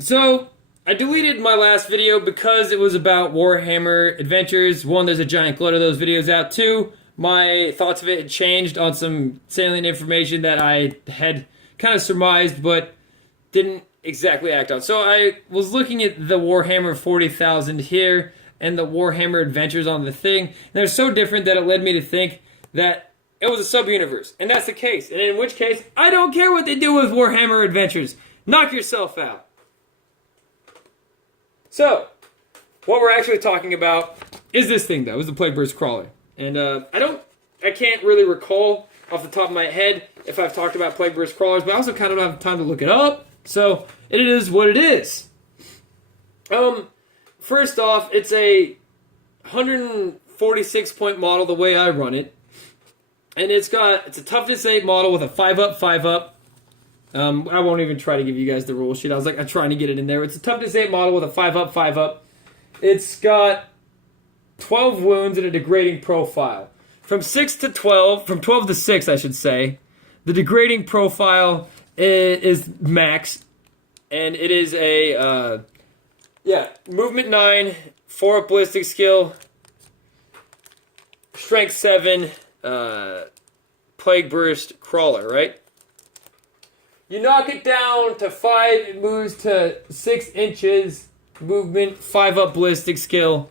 So, I deleted my last video because it was about Warhammer Adventures. One, there's a giant glut of those videos out. Two, my thoughts of it had changed on some salient information that I had kind of surmised, but didn't exactly act on. So I was looking at the Warhammer 40,000 here and the Warhammer Adventures on the thing, and they're so different that it led me to think that it was a sub-universe. And that's the case. And in which case, I don't care what they do with Warhammer Adventures. Knock yourself out. So, what we're actually talking about is this thing, though. It's the Plagueburst crawler. And I can't really recall off the top of my head if I've talked about Plagueburst crawlers, but I also kind of don't have time to look it up. So, it is what it is. First off, it's a 146 point model the way I run it. And it's a toughness 8 model with a 5-up, 5-up. I won't even try to give you guys the rule sheet. I'm trying to get it in there. It's a toughness 8 model with a 5-up, 5-up. It's got 12 wounds and a degrading profile. From 12 to 6, I should say, the degrading profile is max. And it is a, movement 9, 4-up ballistic skill, strength 7, Plagueburst crawler, right? You knock it down to 5, it moves to 6 inches movement, 5-up ballistic skill,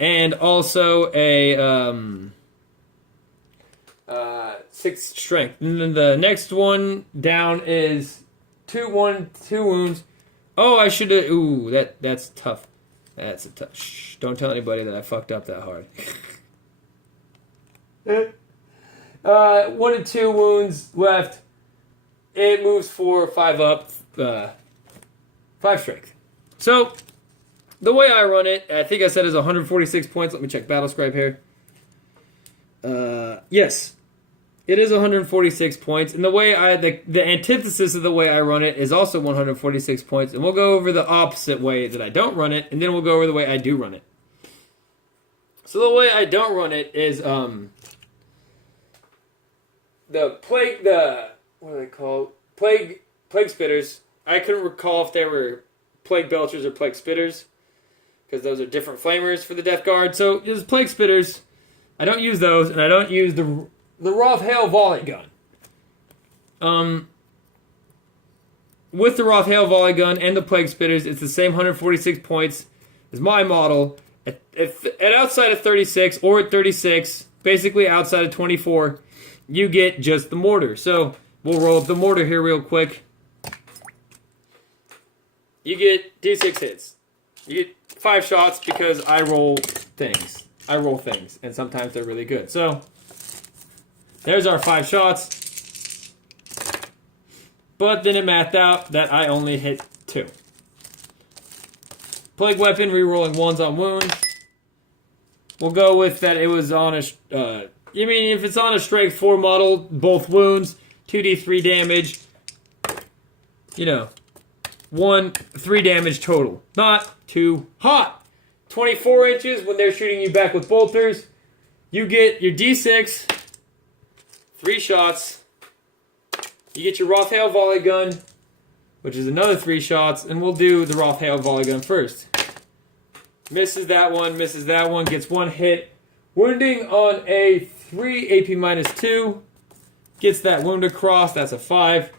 and also a 6 strength. And then the next one down is 2 wounds. Oh, I should have. Ooh, that's tough. That's a tough. Shh, don't tell anybody that I fucked up that hard. 1 and 2 wounds left. It moves 4, 5-up, 5 strength. So, the way I run it, I think I said is 146 points. Let me check Battle Scribe here. Yes, it is 146 points. And the way the antithesis of the way I run it is also 146 points. And we'll go over the opposite way that I don't run it, and then we'll go over the way I do run it. So the way I don't run it is what are they called? Plague spitters. I couldn't recall if they were plague belchers or plague spitters, because those are different flamers for the Death Guard. So there's plague spitters. I don't use those, and I don't use the Roth Hail volley gun. With the Roth Hail volley gun and the plague spitters, it's the same 146 points as my model. At outside of 36 or at 36, basically outside of 24. You get just the mortar. So, we'll roll up the mortar here real quick. You get D6 hits. You get 5 shots because I roll things. And sometimes they're really good. So, there's our 5 shots. But then it mathed out that I only hit 2. Plague weapon, rerolling 1s on wounds. We'll go with that it was on a... if it's on a strength 4 model, both wounds, 2d3 damage, 3 damage total. Not too hot. 24 inches when they're shooting you back with bolters. You get your d6, 3 shots. You get your Roth Hail volley gun, which is another 3 shots, and we'll do the Roth Hail volley gun first. Misses that one, gets 1 hit. Wounding on a 3 AP minus 2. Gets that wound across. That's a 5.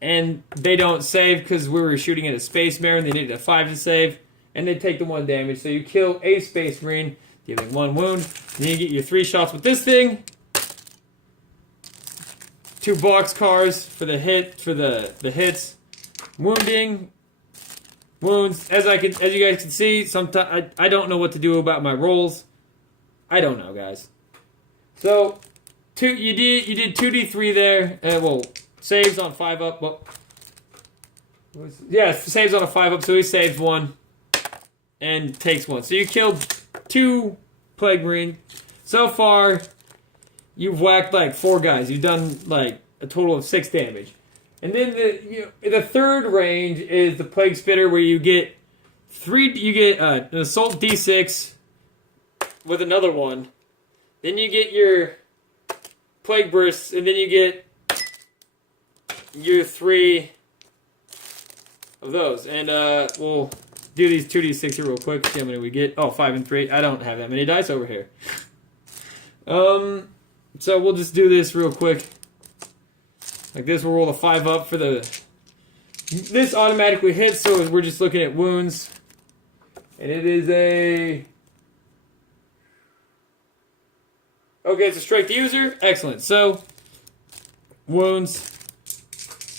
And they don't save because we were shooting at a Space Marine. They needed a 5 to save. And they take the 1 damage. So you kill a Space Marine, giving 1 wound. Then you get your 3 shots with this thing. 2 boxcars for the hits. Wounding. Wounds. As you guys can see, sometimes I don't know what to do about my rolls. I don't know, guys. So, you did 2d3 there. Saves on 5-up. Saves on a 5-up, so he saves 1 and takes 1. So you killed 2 Plague Marine. So far, you've whacked like 4 guys. You've done like a total of 6 damage. And then the third range is the Plague Spitter, where you get an Assault D6 with another one. Then you get your Plaguebursts, and then you get your 3 of those. And we'll do these 2d6 here real quick. See how many we get. Oh, 5 and 3. I don't have that many dice over here. So we'll just do this real quick. Like this, we'll roll a 5 up for the... This automatically hits, so we're just looking at wounds. And it is a... Okay, it's a strike user. Excellent. So, wounds.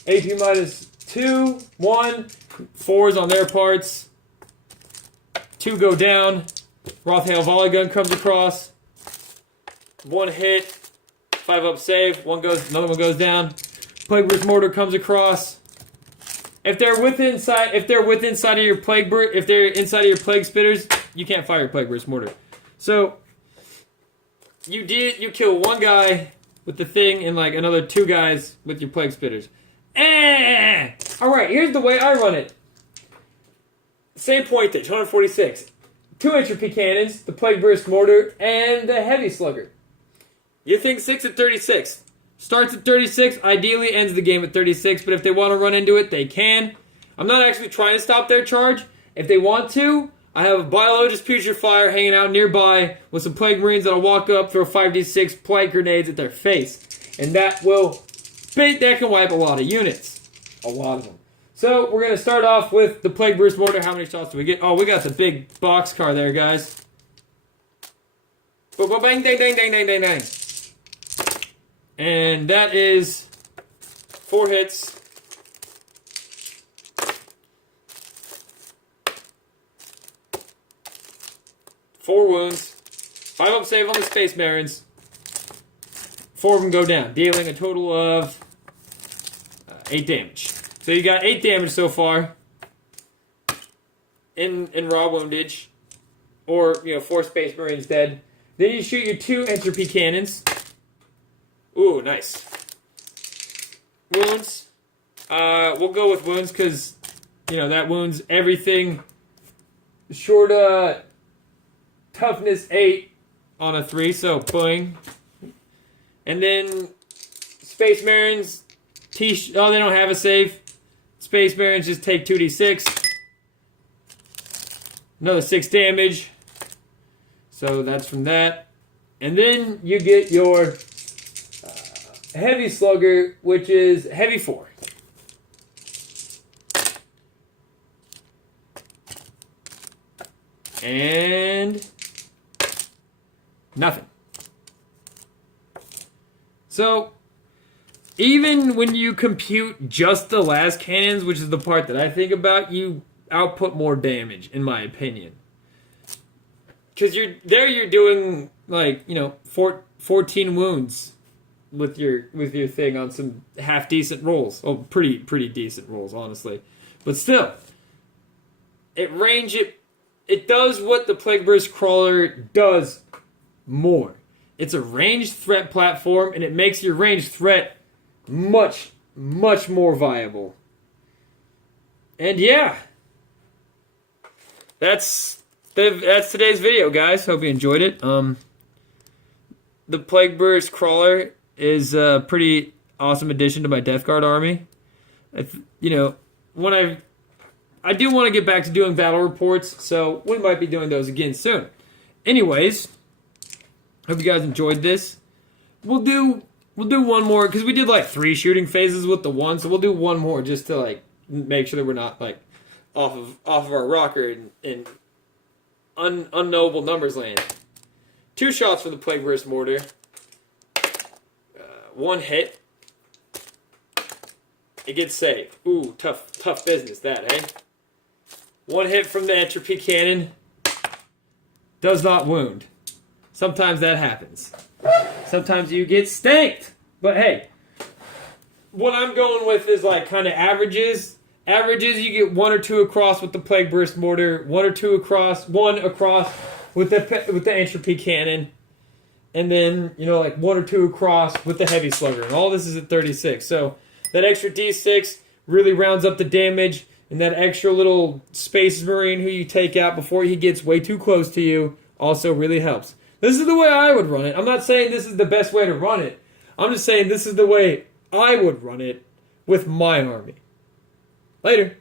AP minus 2, 1. 4s on their parts. 2 go down. Rothhail volley gun comes across. 1 hit. 5 up save. Another one goes down. Plagueburst mortar comes across. If they're inside of your Plagueburst, if they're inside of your Plague Spitters, you can't fire your Plagueburst mortar. So you kill 1 guy with the thing and like another 2 guys with your Plague Spitters. Alright, here's the way I run it. Same pointage, 146. 2 entropy cannons, the Plagueburst mortar, and the heavy slugger. You think 6 at 36. Starts at 36, ideally ends the game at 36, but if they want to run into it, they can. I'm not actually trying to stop their charge. If they want to, I have a biologist putrefier hanging out nearby with some plague marines that'll walk up, throw 5d6 plague grenades at their face. And that can wipe a lot of units. A lot of them. So, we're going to start off with the Plagueburst mortar. How many shots do we get? Oh, we got the big boxcar there, guys. Bang, bang, dang, dang, dang, dang, dang, dang. And that is 4 hits. Four wounds. 5 up save on the Space Marines. 4 of them go down, dealing a total of 8 damage. So you got 8 damage so far in raw woundage, or 4 Space Marines dead. Then you shoot your 2 entropy cannons. Ooh, nice. Wounds. We'll go with wounds because, that wounds everything short toughness 8 on a 3, so boing. And then Space Marines, they don't have a save. Space Marines just take 2d6. Another 6 damage. So that's from that. And then you get your... heavy slugger, which is heavy 4. And nothing. So, even when you compute just the last cannons, which is the part that I think about, you output more damage, in my opinion. Because you're doing, 14 wounds with your thing on some half decent rolls. Oh, pretty decent rolls, honestly. But still, it does what the Plagueburst Crawler does more. It's a ranged threat platform, and it makes your ranged threat much, much more viable. And yeah, that's today's video, guys. Hope you enjoyed it. The Plagueburst Crawler is a pretty awesome addition to my Death Guard army. I do want to get back to doing battle reports, so we might be doing those again soon. Anyways, hope you guys enjoyed this. We'll do one more because we did 3 shooting phases with the 1, so we'll do one more just to make sure that we're not off of our rocker in unknowable numbers land. 2 shots for the Plagueburst mortar. 1 hit. It gets saved. Ooh, tough business that, eh? 1 hit from the entropy cannon. Does not wound. Sometimes that happens. Sometimes you get stanked. But hey, what I'm going with is kind of averages. Averages, you get 1 or 2 across with the Plagueburst mortar. 1 or 2 across. 1 across with the entropy cannon. And then, 1 or 2 across with the heavy slugger. And all this is at 36. So that extra D6 really rounds up the damage. And that extra little Space Marine who you take out before he gets way too close to you also really helps. This is the way I would run it. I'm not saying this is the best way to run it. I'm just saying this is the way I would run it with my army. Later.